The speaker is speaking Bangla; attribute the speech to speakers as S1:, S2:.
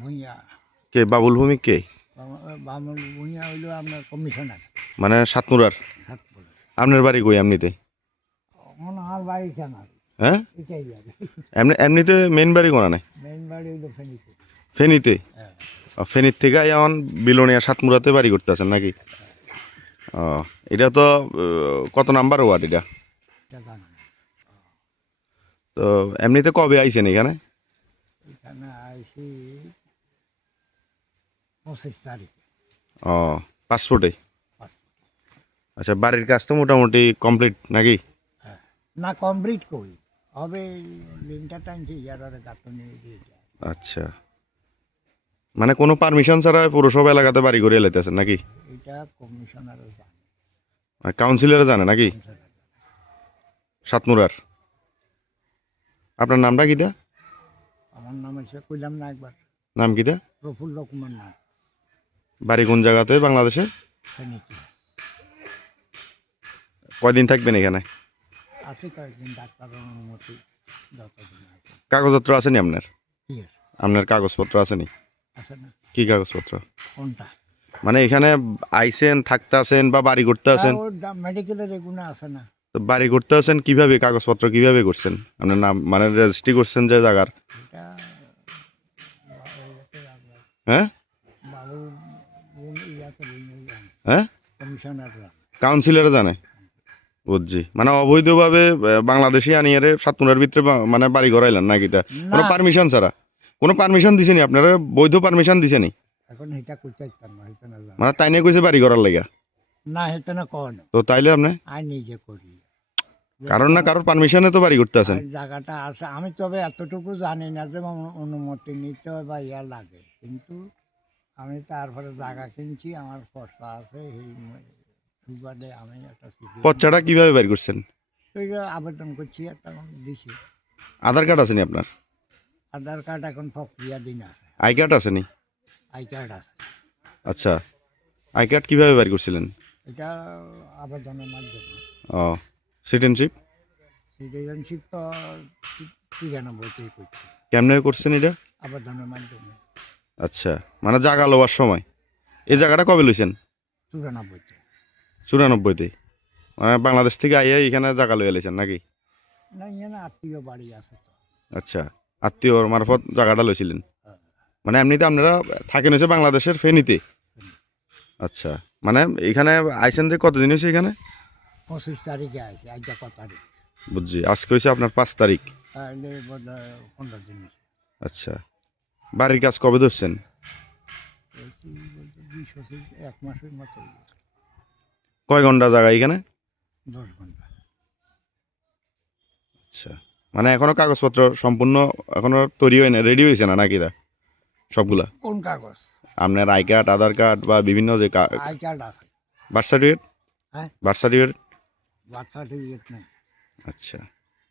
S1: ভূঁইয়া।
S2: কে বাবুল ভূমি কে?
S1: বামুন ভূঁইয়া হইল আপনার কমিশনার।
S2: মানে সাতমুরার? আপনার বাড়ি কই এমনিতে?
S1: আমার বাড়ি কেনার
S2: হ্যাঁ? এমনি এমনিতে মেন বাড়ি কোনা নাই
S1: মেন বাড়ি হইল ফেনীতে।
S2: ফেনীতে?
S1: হ্যাঁ।
S2: ফেনীর থেকে এখন বিলোনিয়া সাতমুরাতে বাড়ি করতে আছেন নাকি? ও এটা তো কত নাম্বার ওয়ার্ড এটা? তো এমনিতে কবে আইছেন এখানে?
S1: এখানে আইসি পঁচিশ তারিখে।
S2: ও পাসপোর্টে? আচ্ছা বাড়ির কাজ তো মোটামুটি কমপ্লিট নাকি?
S1: হ্যাঁ। না কমপ্লিট করি হবে লিঙ্কটা টানছি ইয়ারের গাঁথনি দিয়ে
S2: আচ্ছা। মানে কোনো পারমিশন ছাড়া পৌরসভা এলাকাতে বাড়ি করে এলাইতেছেন নাকি?
S1: এটা কমিশনারও জানে।
S2: কাউন্সিলরে জানে নাকি? সাতমুরার আপনার নামটা কিতা
S1: আমার নাম হচ্ছে কইলাম না একবার।
S2: নাম কিতা
S1: প্রফুল্ল কুমার নাথ।
S2: বাড়ি কোন জায়গাতে বাংলাদেশে? কয়দিন থাকবেন এখানে? কাগজপত্র আসেনি আপনার? আপনার কাগজপত্র আসেনি? কি কাগজপত্র?
S1: কোনটা?
S2: মানে এখানে আইসেন থাকতে আছেন বা বাড়ি করতে আছেন
S1: মেডিকেলের এগুলো আছে না।
S2: তো বাড়ি করতে আছেন কীভাবে কাগজপত্র কীভাবে করছেন আপনার নাম মানে রেজিস্ট্রি করছেন যে জায়গার? হ্যাঁ? হ্যাঁ?
S1: কমিশনাররা।
S2: জানে। বুঝছি। মানে অবৈধভাবে বাংলাদেশি আনিয়ারে সাতমুরার ভিতরে মানে বাড়ি করাইলেন নাকি তা? কোনো পারমিশন ছাড়া? কোনো পারমিশন দিছেনি আপনারা? বৈধ পারমিশন দিছেনি?
S1: এখন এটা না।
S2: মানে তাই নিয়ে কইছে বাড়ি করার লাগা?
S1: না হেতে না কন
S2: তো তাইলে আপনি?
S1: আমি নিজে করি।
S2: কারণ না কারোর পারমিশনে তো বাড়ি করতে আছেন।
S1: জায়গাটা আছে আমি তবে এতটুকু জানি না যে অনুমতি নিতে হয় বা ইয়া লাগে। কিন্তু আমি তারপরে জায়গা কিনছি আমার খরচা আছে এই সুবাদে আমি একটা সিটি
S2: পচ্চাটা কীভাবে বাড়ি করছেন?
S1: আবেদন করছি একটা দিছি।
S2: আধার কার্ড আসেনি আপনার?
S1: আধার কার্ড এখন প্রক্রিয়া দিন আছে।
S2: আই কার্ড আসেনি
S1: আই কার্ড আছে।
S2: আচ্ছা। আই কার্ড কীভাবে বাড়ি করছিলেন?
S1: এটা আবেদনের মাধ্যমে।
S2: ও সিটিজেনশিপ?
S1: সিটিজেনশিপ তো তি- তিরানব্বইতেই করছি।
S2: কেমনে করছেন এটা?
S1: আবেদনের মাধ্যমে।
S2: আচ্ছা মানে জায়গা লওয়ার সময়। এই জায়গাটা কবে লইছেন?
S1: চুরানব্বইতে।
S2: চুরানব্বইতে? মানে বাংলাদেশ থেকে আইয়া এখানে জায়গা লইয়া লইছেন নাকি?
S1: না এখানে আত্মীয় বাড়ি আছে
S2: আচ্ছা আত্মীয়র মারফত জায়গাটা লইছিলেন।
S1: হ্যাঁ।
S2: মানে এমনিতে আপনারা থাকেন হয়েছে বাংলাদেশের ফেনীতে? আচ্ছা মানে এখানে আইসেন যে কতদিন হয়েছে এখানে
S1: পঁচিশ তারিখে আছে আজ কত তারিখ?
S2: বুঝছি আজকে হয়েছে আপনার পাঁচ তারিখ।
S1: তাহলে পনেরো দিন
S2: আচ্ছা বাড়ির কাজ কবে ধরছেন। কয় ঘণ্টা জায়গা এখানে?
S1: দশ ঘণ্টা
S2: আচ্ছা। মানে এখনও কাগজপত্র সম্পূর্ণ এখনও তৈরি হয় না রেডি হয়েছে না নাকি দা সবগুলা?
S1: কোন কাগজ?
S2: আপনার আই কার্ড আধার কার্ড বা বিভিন্ন যে
S1: আই কার্ড আছে।
S2: Birth certificate?
S1: হ্যাঁ।
S2: Birth certificate?
S1: বার্থ সার্টিফিকেট নেই।
S2: আচ্ছা।